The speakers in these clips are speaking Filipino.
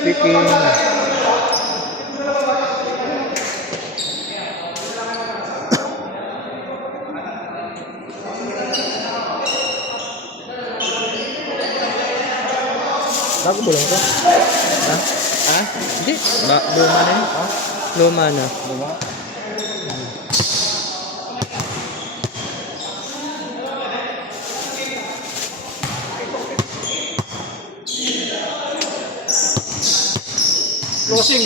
Speaking. Bago ba lang ito? Ha? Ha? Hindi. Luma na yun. Ha? Luma na. Luma? Closing.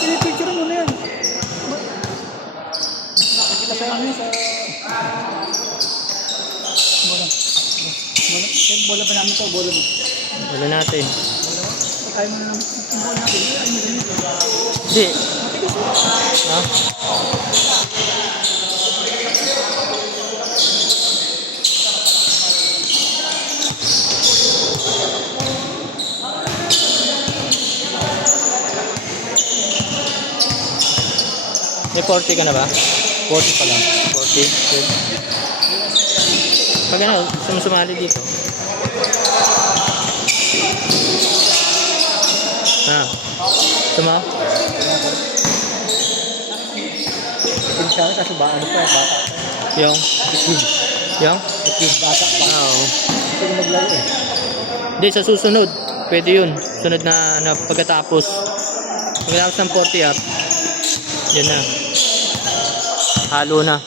Pinipicture mo na yan. Nakikita sa amin sa... Bola. Bola pa namin ito. Bola mo. Wala natin. Kaya mo na namin. Yung bola natin. Ay mo rin ito. Hindi. Ha? May 40 ka na ba? 40 pa lang. 40? Good. Pag ano, gusto mo sumali dito? Ha? Gusto mo? Pinsya kasi ba ano pa, bata pa. Yung? Yung? Yung bata pa. Oo. Hindi ko maglaro eh. Hindi, sa susunod. Pwede yun. Sunod na ano, pagkatapos. Pagkatapos ng 40 up. Yan na. Halo na.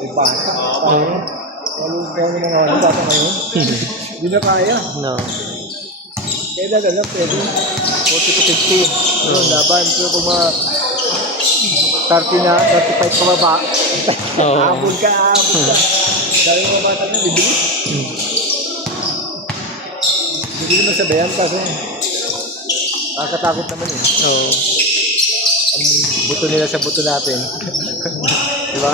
Yung bata. Oo. Kaya mo na nga ano, bata ngayon. Hindi na kaya. No. Kaya lang, pwede 40 to 50. Yun, laban. Pero kung mga 30 na, 35 pa baba. Oo. Aabol ka. Dahil mga bata na, bibilis. Hindi naman sabayan kasi nakakatakot naman eh. Oo. Ang buto nila sa buto natin. Di ba?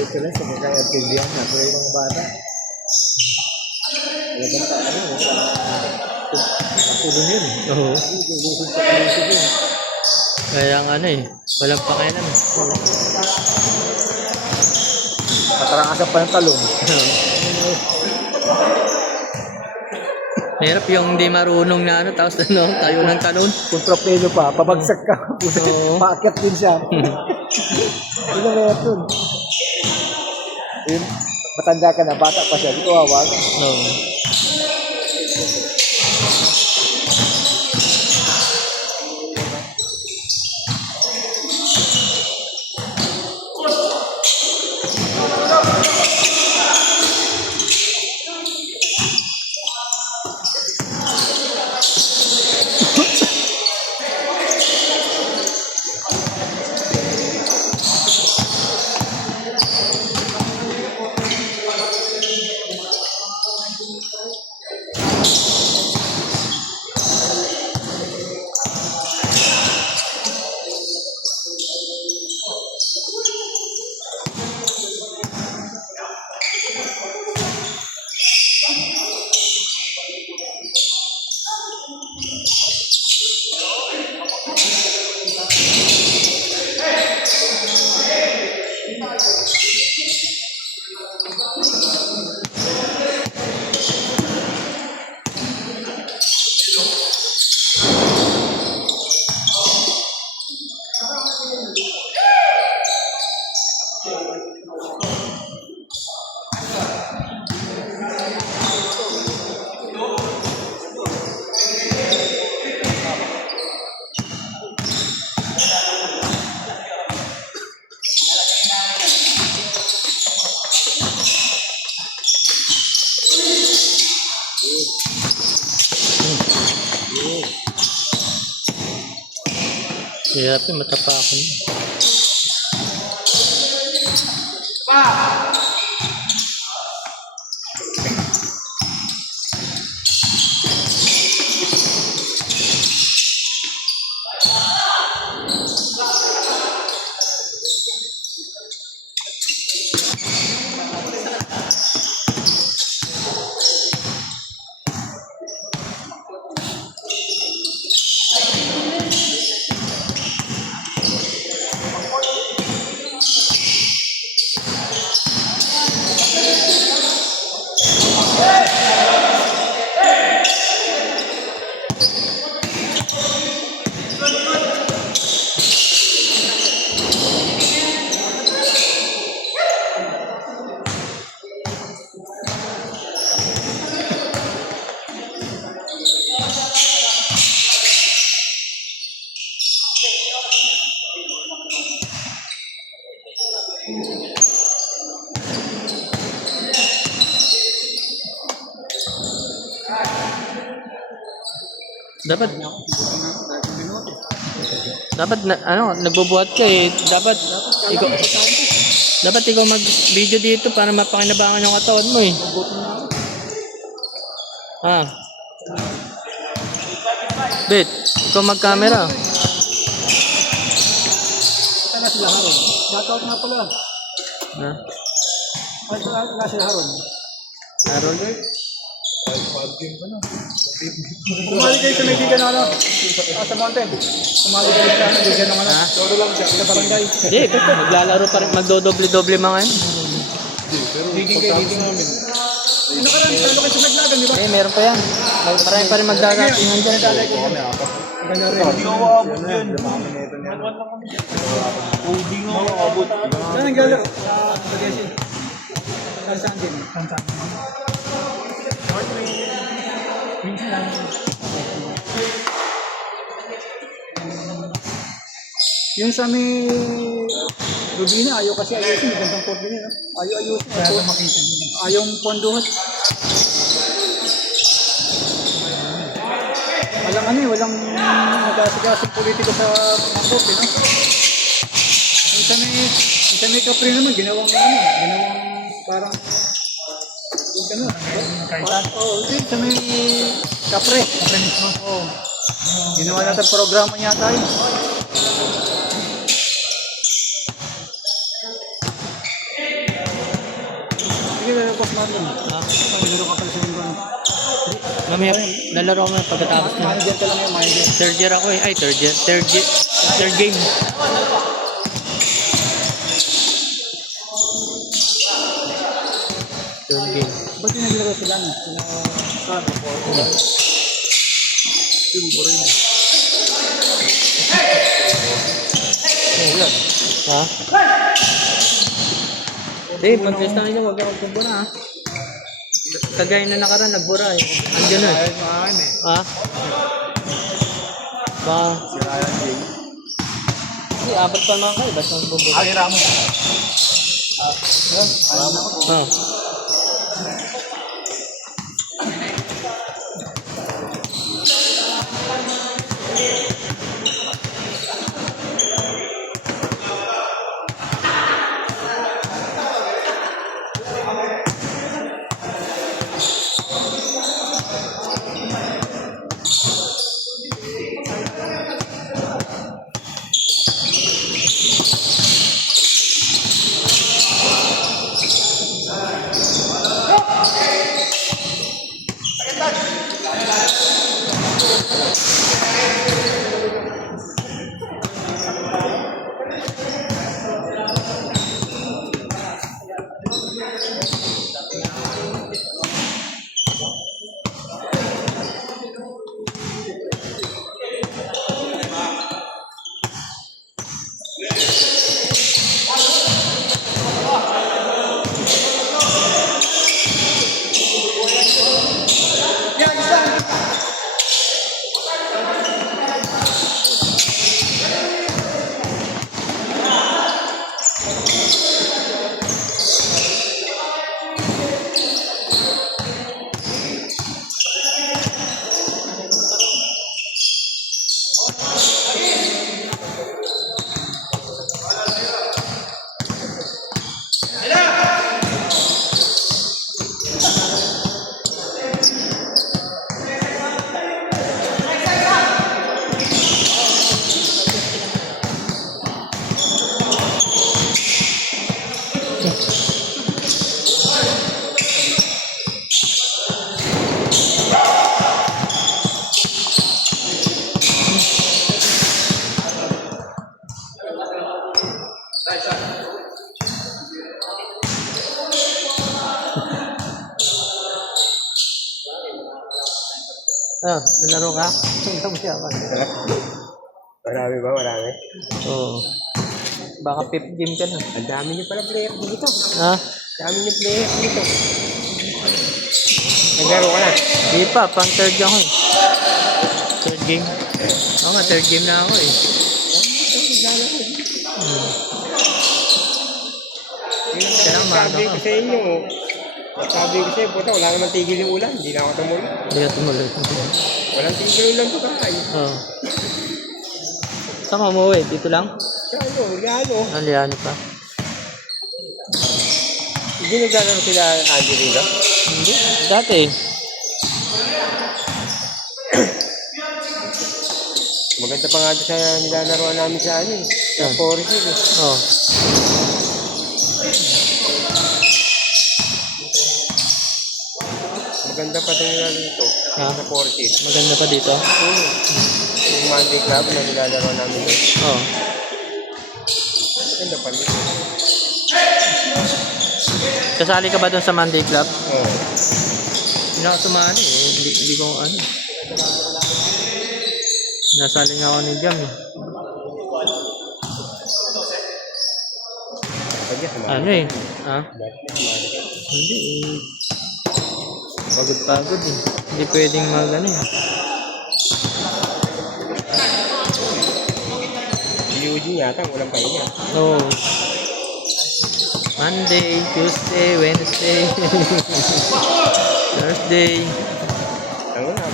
Dito lang sa pagkakaintindihan na pero yung mga bata talagang tulong yun eh. Oo. Lulusog sa kalusog yun. Kaya ang ano eh. Walang pakialam eh. Matarangasan pa ng talon. Mahirap yung hindi marunong na ano, tapos ano, tayo ng talon. Kung propelo pa, pabagsak ka. Oo. Paakyat din siya. Hindi na mayat dun. Yung matanda ka na, bata pa siya, di ko awag. Oo. Hirap yung matapakan. Dapat, nagbubuhat ka eh. Dapat ikaw mag-video dito para mapakinabangan yung katawan mo eh. Ha? Bet, ikaw mag-camera. Ito na sila Haron. Shoutout nga pala. Ha? Ay, sila sila Haron. Haron? Sumali kayo sa may bigan ng sa mountain. Sumali kayo sa bigan ng Ha? Todo lang siya, sa barangay. Hindi, maglalaro pa rin. Magdodoble-doble mga yan. Diging kayo, diging namin. Sino ka rin? Sino kayo sa naglagan, di ba? Eh, meron pa yan. Marami pa rin magdadatingan dyan. Ganda rin. Hindi ko abot yun. Hindi ko abot. Saan ang gala? Sa Desi. Saan din? Saan? Yung sa may Rubina, ayaw kasi ayusin. Gandang port din yun. Ayaw ayusin. Ayaw ponduhat. Walang ano eh, walang nag-asigasing politiko sa pangkot eh. No? Yung sa may Capri naman, ginawang parang sa may Capri. Oo. Ginawa natin programa niya tayo. Sige, Boss Marlon. Pag-laro ka pala sa linggo. Mamaya, lalaro ko na pagkatapos na. Manager ka lang yung manager. Third year ako eh. Ay, third game. Third game. Ba't yung naglaro sila na? Yung boring. Ha? Dave, mag-testa nyo. Huwag ako kumbura ha. Kagaya na nakaraan, nagbura eh. Andiyan na. Ha? Ba? Si Ryan J. Hindi, apat pa naman kayo. Basta magbubura. Ay, Ramos. Ha? Nalaro ka? Marami ba? Marami? Oo. Baka fifth game ka na. Ang dami niyo pala player dito. Ha? Dami niyo player dito. Naglaro ka na? Di pa, pang third ako eh. Third game. Oo nga, third game na ako eh. Kailangan Sabi ko sa inyo, Sabi ko sa'yo, puta, wala naman tigil yung ulan. Hindi na ako tumuloy. Hindi ka tumuloy. Walang tigil yung ulan ko kakay. Oo. Saan ka umuwi? Dito lang? Ano, regalo. Aliano pa. Hindi naglalaro sila Andy Rida. Hindi. Dati. Maganda pa nga doon sa nilalaroan namin sa ano eh. Sa Ah. Forest eh. Oo. Maganda pa ito nilalaro ito. Ha? Sa Forest eh. Maganda pa dito? Yung Monday Club na nilalaro namin doon. Oo. Maganda pa rin. Kasali ka ba doon sa Monday Club? Oo. Hindi ako sumali eh. Hindi ko ano. Nasali nga ako ni Jam eh. Pagya, sumali. Ano eh? Ha? Hindi eh. Pagod eh. Hindi pwedeng mag ano eh. Eugene yata, walang pahinga. No. Monday, Tuesday, Wednesday, Thursday. Ano na?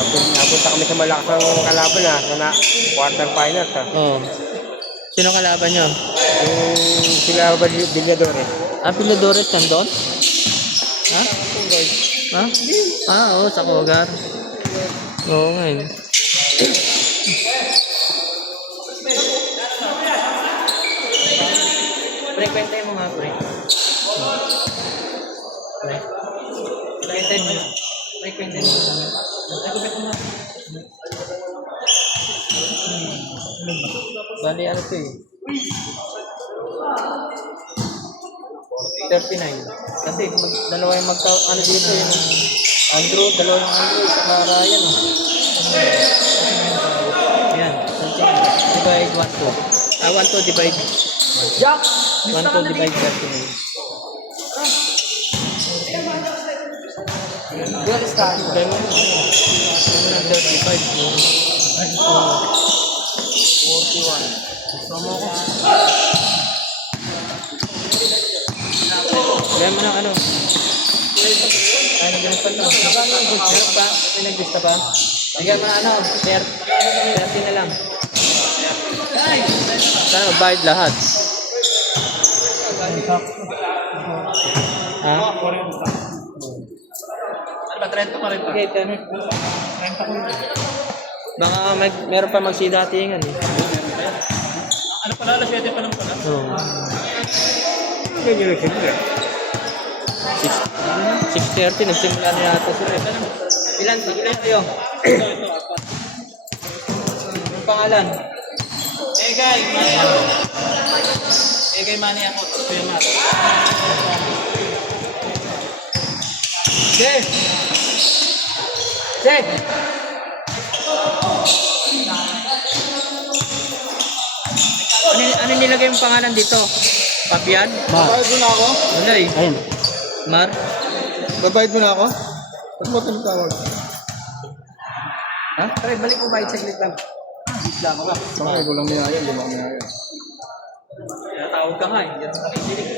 Napunta kami sa malakas ng kalaban na quarter finals ha. Oh. Sino kalaban nyo? Yung sila Villadores. Ah, Piladores nandun? Ha? Ha? Ah, oo, sa Kogar. Oo nga eh. Pre, kwentay mo nga, pre. Pre. Kwentay mo. Pre, kwentay mo. Ay, kwentay mo nga. Bali, ano to eh. 39. Kasi dalawa yung ano dito yung Andrew, dalawa yung Andrew, saka Ryan. Yan. Divide 1, 2. 1, 2 divide. Jack! 1, 2 divide 39. Girl star. Divide mo na 35. 41. Sama ko. Kaya mo ng ano? Ay, nag-ganit pa ito. Meron pa? May nag-lista pa? Bigyan mo na ano? 30 na lang. Sana bayad lahat. Ha? Ano ba? 30 pa rin pa? Okay, 10. 30 ko. Baka meron pa magsidatingan eh. Ano pala? Alas 7 pa lang pala? Oo. Ganyan yung sila. 6:30, nagsimula na yata sila. Ilan kayo? Anong pangalan? Egay Mani ako. Kuya Mat. Che! Ano nilagay yung pangalan dito? Papian? Babayad mo na ako? Wala eh. Ayun. Mar? Babayad mo na ako? Ba't mo ito tawag? Ha? Pare, balik mo bayad saglit lang. Bigla ko ba? Okay, walang niyaya, hindi mo niyaya. Tawag ka nga eh. Yan sa kakikinig.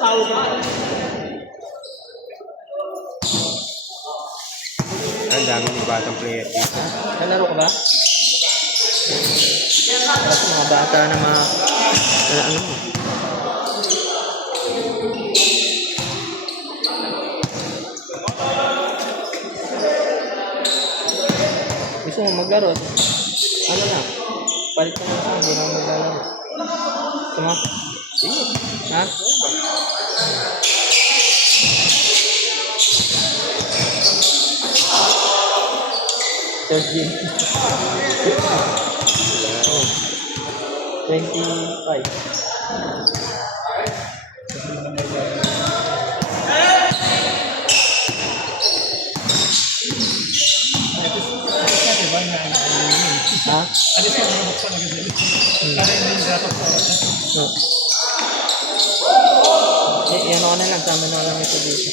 Tawag ka nga. Ang dami ng batang player dito. Nalaro ka ba? Kasi mga bata na ano mo. Gusto mo maglaro? Ano na? Palit ka na sa hindi na maglalaro. Gusto mo? Sige. Ha? Third game. 25. Ha? No. Yan ako na lang, sama na lang ito dito.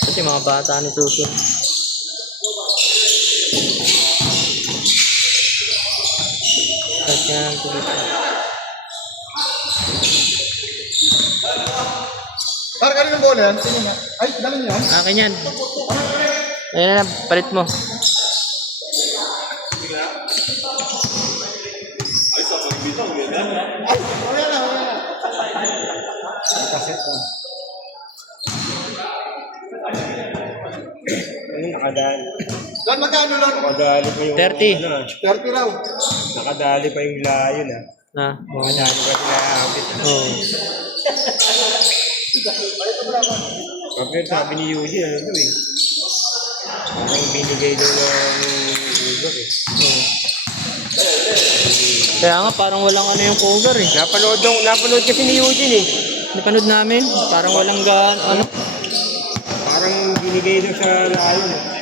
Kasi mga bata ni Susun. Tapos yan. Parang kanina ng bola yan. Sino nga? Ay, dali niyo. Akin yan. Ayan na, palit mo. Kaset ko. Nakadali. Lan, magkano lang? Nakadali pa yung... 30. Ano, 30 raw. nakadali pa yung layon ah. Na. Nakadali pa sila abit. Oh. Kapag sabi ni Yuji, ano to eh. Parang binigay daw ng Uber eh. Oh. Kaya nga, parang walang ano yung cover eh. Napanood kasi ni Eugene eh. Napanood namin, parang walang ano. Parang binigay daw sa layon eh.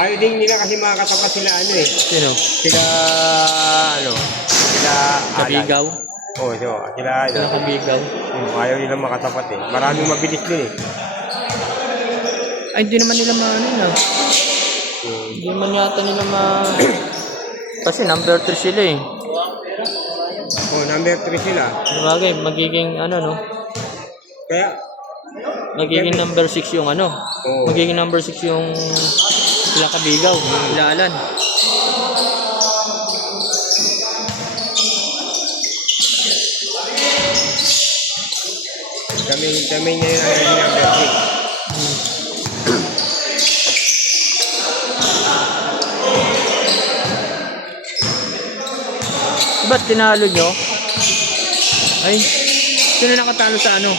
Ayaw din nila kasi makakatapat sila ano eh. Sino? Sila ano, sila Kabigaw. Oo, so, sila ano. Sila Kabigaw. Ayaw nila makatapat eh. Maraming mabilis din eh. Ay, hindi naman nila maano na. Hindi naman yata nila Kasi number 3 sila eh. Oh, number 3 sila. Sabagay, magiging ano no? Kaya, Magiging number 6 yung ano. Oo. Magiging number 6 yung sila Kabigaw, sila Alan. kami niya yung naging number 6. Ba't tinalo nyo? Ay, sino nakatalo sa ano?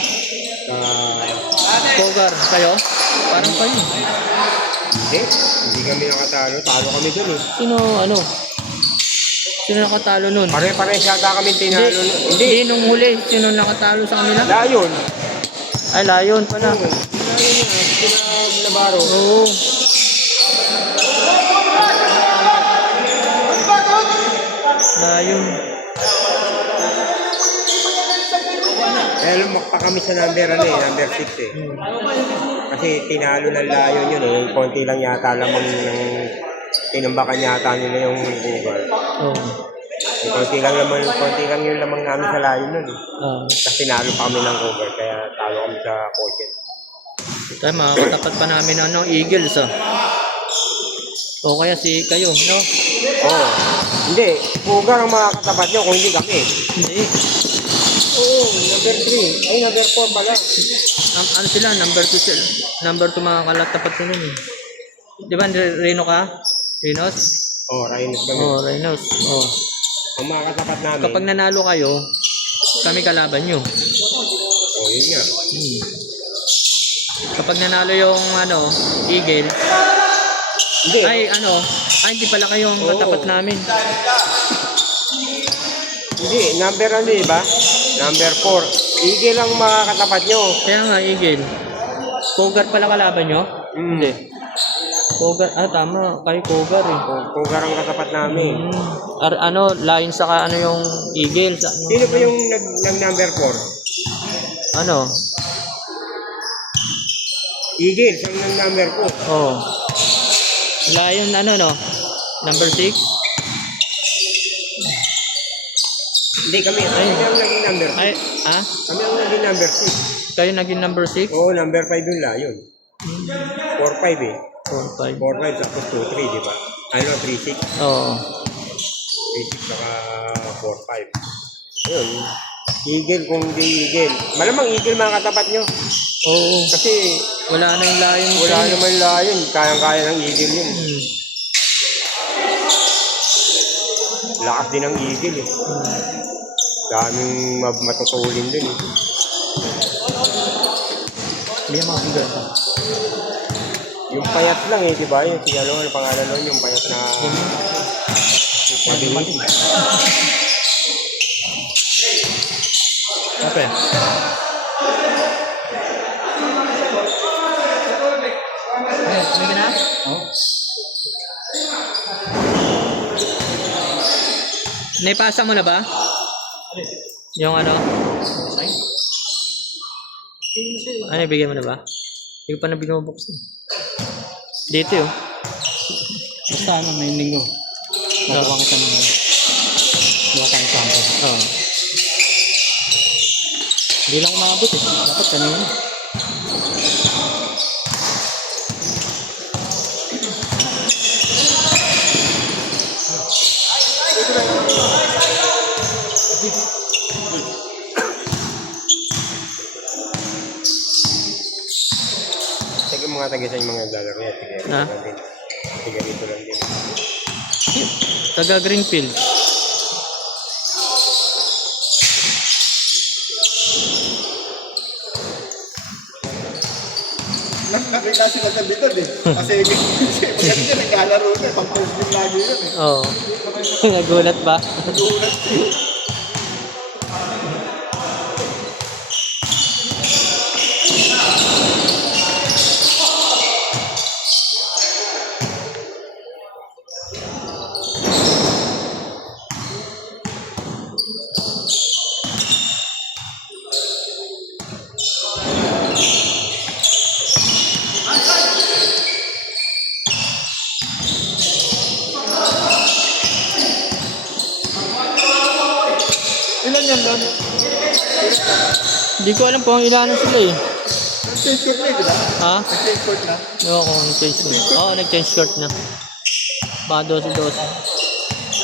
Kogar, kayo? Parang kayo. Hindi kami nakatalo. Talo kami dun eh. Sino ano? Sino nakatalo nun? Pare-pares yata kami tinalo. Hindi, nung huli, sino nakatalo sa kanila? Layon. Ay, Layon pala. Layon niya. Sila Navarro. Oo. Layon. Kaya lumakpa kami sa number number 6 eh. Kasi tinalo ng Layon yun eh. Konti lang yata lamang ng tinambakan yata nila yung Uber. Oo. Konti lang yung lamang namin sa Layon nun eh. Tapos tinalo pa kami ng Uber kaya talo kami sa quotient. Tayo, makakatapat pa namin ano, Eagles ah. O kaya si kayo, no? Oo. Hindi. Uber ang makakatapat nyo kung hindi kami. Hindi. Oo. Number 3. Ay, number 4 pala. Ano sila? Number 2 sila. Number 2 makakatapat sila eh. Di ba, Reno ka? Renos? Oo, Rhinos kami. Oo, Renos. Oo. Ang makakatapat namin. Kapag nanalo kayo, kami kalaban nyo. Oo, yun nga. Kapag nanalo yung ano, Eagle, Hindi. hindi pala kayo ang katapat namin. Hindi. Number ano ba? Number 4. Eagle ang makakatapat nyo. Kaya nga, Eagle. Kogar pala kalaban nyo? Hindi. Kogar, tama. Kayo Kogar eh. Uber ang katapat namin. Lion saka ano yung Eagle. Sino pa yung nag-number 4? Ano? Eagle, siyang nag-number 4. Oh. Lion, no? Number 6? Hindi kami ang naging number 6. Ay, Kami ang naging number 6. Kayo naging number 6? Oo, number 5 yung Lion. 4-5 eh. 4, 5. 4-5 tapos 2-3, di ba? 3-6. Oo. 3-6 saka 4-5. Ayun. Eagle kung hindi Eagle. Malamang Eagle mga katapat nyo. Oo. Kasi Wala na yung Lion. wala naman Lion. Kayang-kaya ng Eagle yun. Lakas din ng Eagle eh. Daming matutulin din eh. Hindi yung mga bigat. Yung payat lang eh, di ba? Yung si ano pangalan nun, yung payat na mabilis. Okay. Sige na? Oo. Naipasa mo na ba? Yung ano? Ano, bigyan mo na ba? Hindi ko pa na binubuksan. Dito yun. Basta ano, may linggo. Magawa kita ng gawa tayong sample. Oo. Hindi lang umabot eh. Dapat kanina. Sige mga taga sa mga naglalaro yan. Ha? Tiga dito lang din. Taga Greenfield. Nakita sila sa bitod eh. Kasi maganda naglalaro na eh. Pag-first game lagi yun eh. Oo. Nagulat ba? Ilan yan doon? Hindi ko alam kung ilan sila eh. Nag-change court na eh, di ba? Ha? Nag-change court na. Ewan ko kung nag-change court. Oo, nag-change court na. Baka 12-12.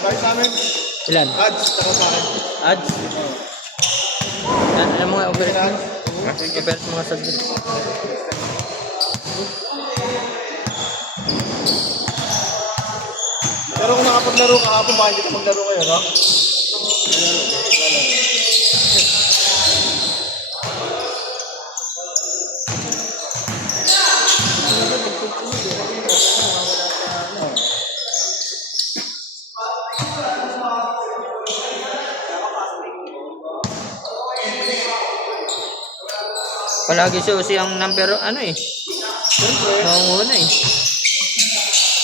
Bakit namin? Ilan? Ads, taka sa akin. Ads? Yan, alam mo nga, operate mo. Operate mo nga sa ads. Pero kung nakapaglaro kahapon, baka hindi ka maglaro ngayon, no? Palagi siyang number, ano eh. Siyempre, Nangunguna eh.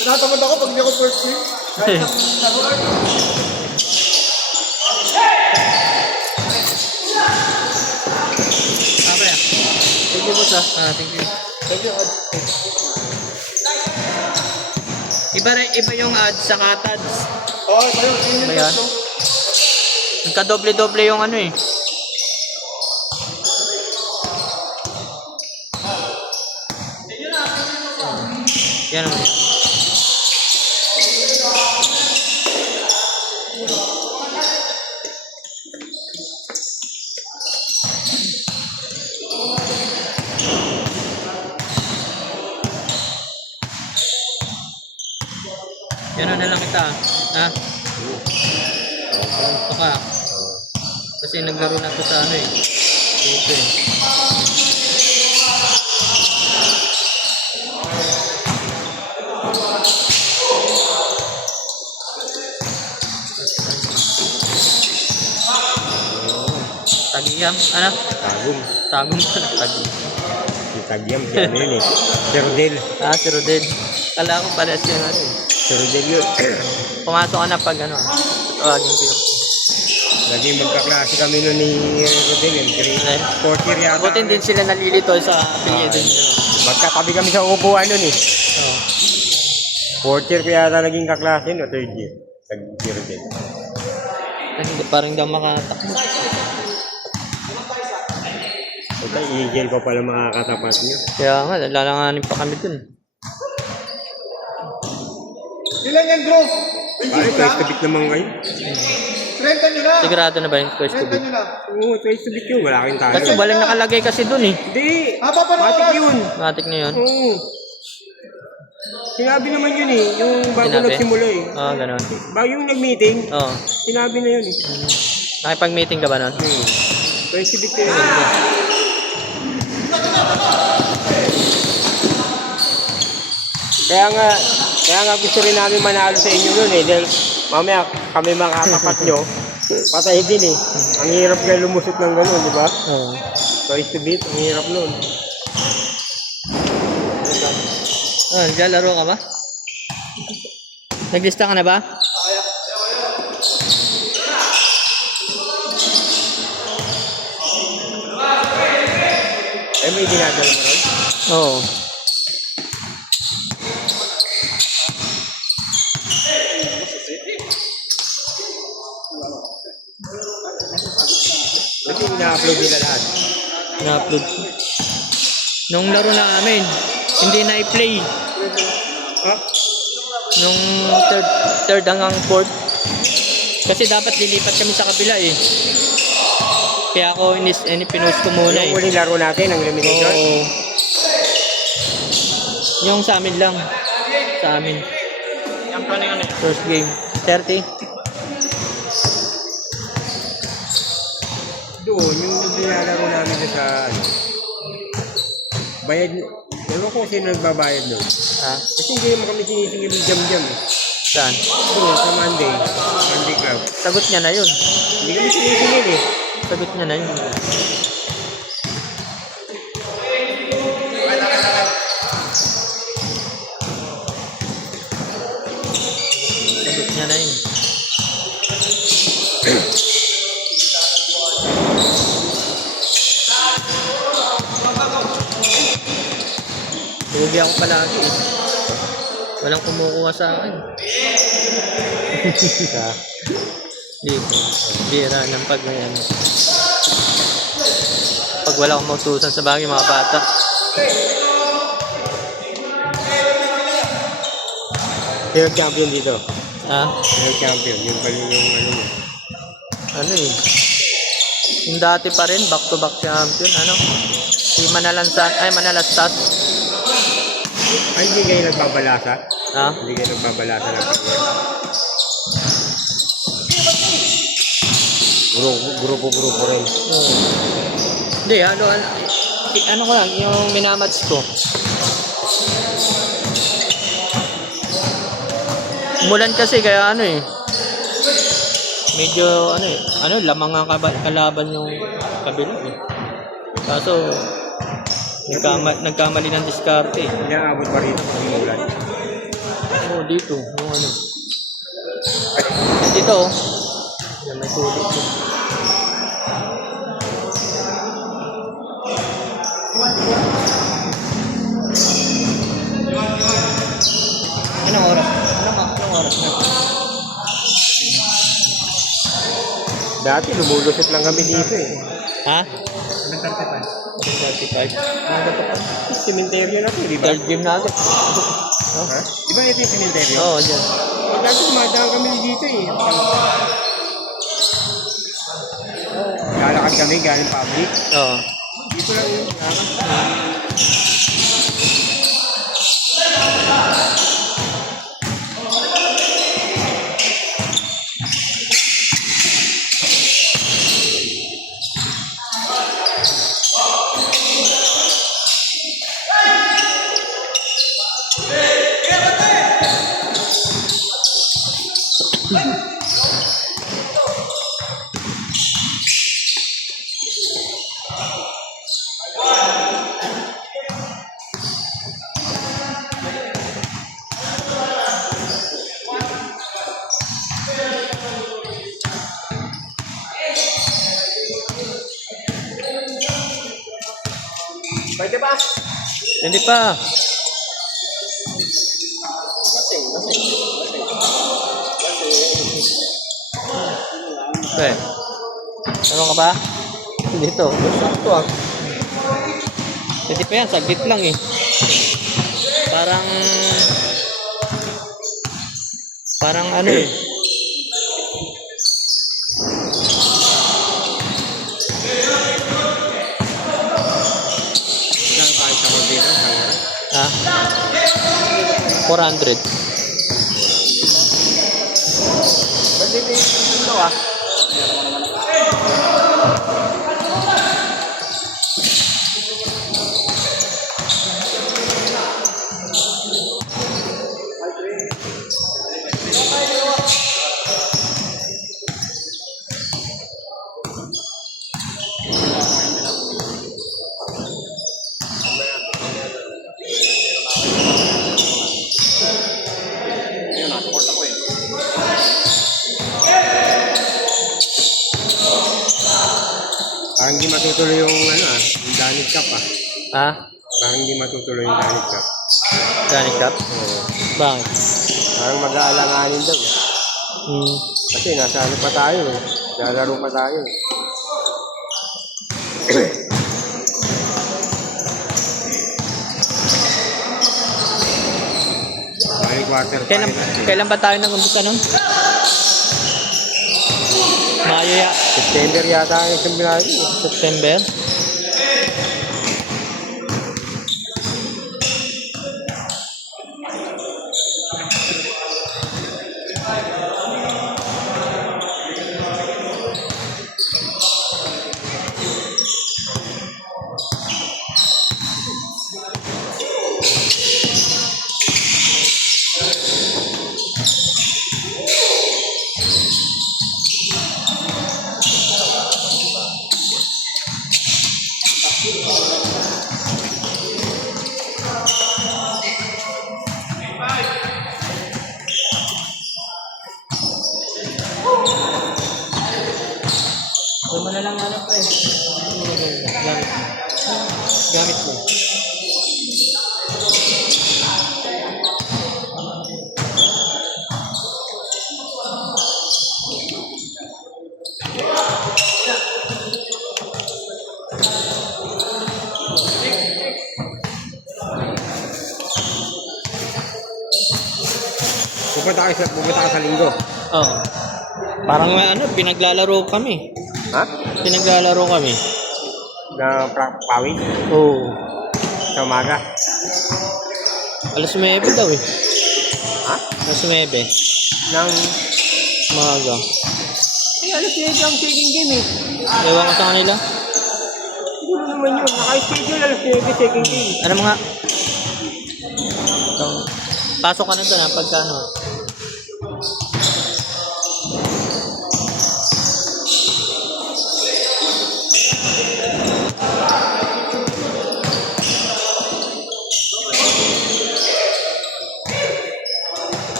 tinatamad ako pag hindi ako first game. Kahit ang laro. Okay ah. Thank you, boss, ah. Thank you. Thank you, Ads. Iba yung ads sa katads. Oo, iba yun. Yun yung Ba yan? tatlo. Nagka-doble-doble yung ano eh. Yan naman. Yan na lang kita. Ha? Ito ka. Kasi naglaro na to sa ano eh. Dito eh. Tagiyam. Ano? Tagong. Tagong pala. Tagiyam. Yung tagyam, si ano yun eh. Si Rodel. Si Rodel. Kala ko pala siya nga rin. Si Rodel yun. Pumasok ka na pag ano. Tawagin ko yun. Lagi magkaklase kami nun ni Rodel. Ay. 4th year yata. Butin din sila nalilito sa apelyido nila. Magkatabi kami sa upuan nun eh. Oo. 4th year ko yata naging kaklase no, 3rd year. Si Rodel. Kasi parang daw makatakbo. Ito, i-jail ko pala makakatapat niyo. Kaya nga, lalanganin pa kami dun. Ilan yan, bro? Pare, twice to beat naman kayo. 30 nyo na. Sigurado na ba yung first to 30 be? nyo na. Oo, twice to beat yun. Wala kayong talo. Kasi walang nakalagay kasi dun eh. Hindi. Papanood Matik ka. yun. Matik na yun. Oo. Sinabi naman yun eh. Yung bago Sinabi? nagsimula eh. Oo, ganun. Bago yung nag-meeting, Oo. sinabi na yun eh. Nakipag-meeting ka ba nun? Twice to beat yun. Kaya nga gusto rin namin manalo sa inyo nun eh. Dahil mamaya kami makatapat nyo. Patay din eh. Ang hirap kayo lumusot ng gano'n, di ba? Oo. Twice to beat, ang hirap nun. Naglalaro ka ba? Naglista ka na ba? Ay, may dinadala mo ron? Oo. Kasi ina-upload nila lahat. Na-upload ko. Nung laro namin, hindi na i-play. Ha? Nung third hanggang fourth. Kasi dapat lilipat kami sa kabila eh. Kaya ako pinost ko muna eh. Yung huling laro natin, ang elimination. Oo. Yung sa amin lang. Sa amin. First game. 30. Doon, yung nilalaro namin doon sa ano, bayad, ewan ko sino nagbabayad doon. Ha? Kasi hindi naman kami sinisingil yung jam-jam eh. Saan? Doon, sa Monday Club. Sagot niya na yun. Hindi kami sinisingil eh. Sagot niya na yun. Sagot niya na yun. Lugi ako palagi eh. Walang kumukuha sa akin. Dito. Bira ng pag may ano. Pag wala akong mautusan sa bagay mga bata. Sino champion dito? Ha? Sino champion? Yung pala yung ano mo. Ano eh. Yung dati pa rin, back to back champion. Ano? Si Manalastas. Ay, hindi kayo nagbabalasa? Ha? Hindi kayo nagbabalasa ng pagkakas? Grupo rin. Oo. Hindi, ano ko lang, yung minamats ko. Umulan kasi kaya ano eh. Medyo lamang ang kalaban yung kabila eh. Kaso, nagkamali ng diskarte eh. Hindi ang abot pa rito pag umulan. Oo, dito. Yung ano. Dito oh. Yan, may tulik ko. Anong oras? Anong oras na? Dati lumulusot lang kami dito eh. Ha? 35. 35. Ano pa pa? Sementeryo na to, di ba? Third game natin. Ha? Di ba ito yung sementeryo? Oo, dyan. Dati dumadaan kami dito eh. Lalakad kami galing public. Oo. Dito lang yun. Pwede ba? Hindi pa. Okay. Ano ka ba? Dito. Sakto ah. Pwede pa yan. Saglit lang eh. Parang ano eh. Saan pa sa computer? Ha? 400. Pwede ba yung ito ah? Parang hindi matutuloy yung ano yung Danig Cup ah. Ah? Parang hindi matutuloy yung Granite Cup. Granite Cup? Oo. Bakit? Parang mag-aalanganin daw. Hmm. Kasi nasa ano pa tayo eh. Lalaro pa tayo eh. Bali quarter Kailan, final. kailan ba tayo nag-umpisa nun? Mayo ya. September yata yung sinabi eh. September? Huwag mo na lang ano pa eh. Gamit mo. Gamit mo. Pupunta ka sa linggo. Oo. Parang ano, pinaglalaro kami. Ha? Pinaglalaro kami. Na pawid? Oo. Sa umaga? Alas 9 daw eh. Ha? Alas 9. Nang... Umaga. Ay, alas 9 ang second game eh. Ewan ko sa kanila. Siguro naman yun. Naka-schedule alas 9 second game. Ano mga... Ito. Pasok ka na doon ha, pagka ano.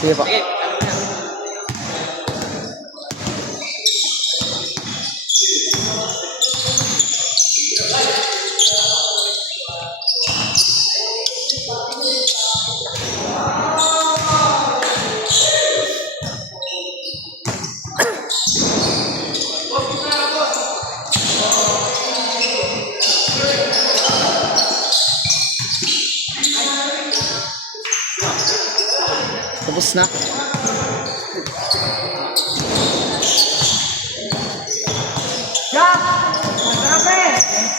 Sige pa. Tapos na.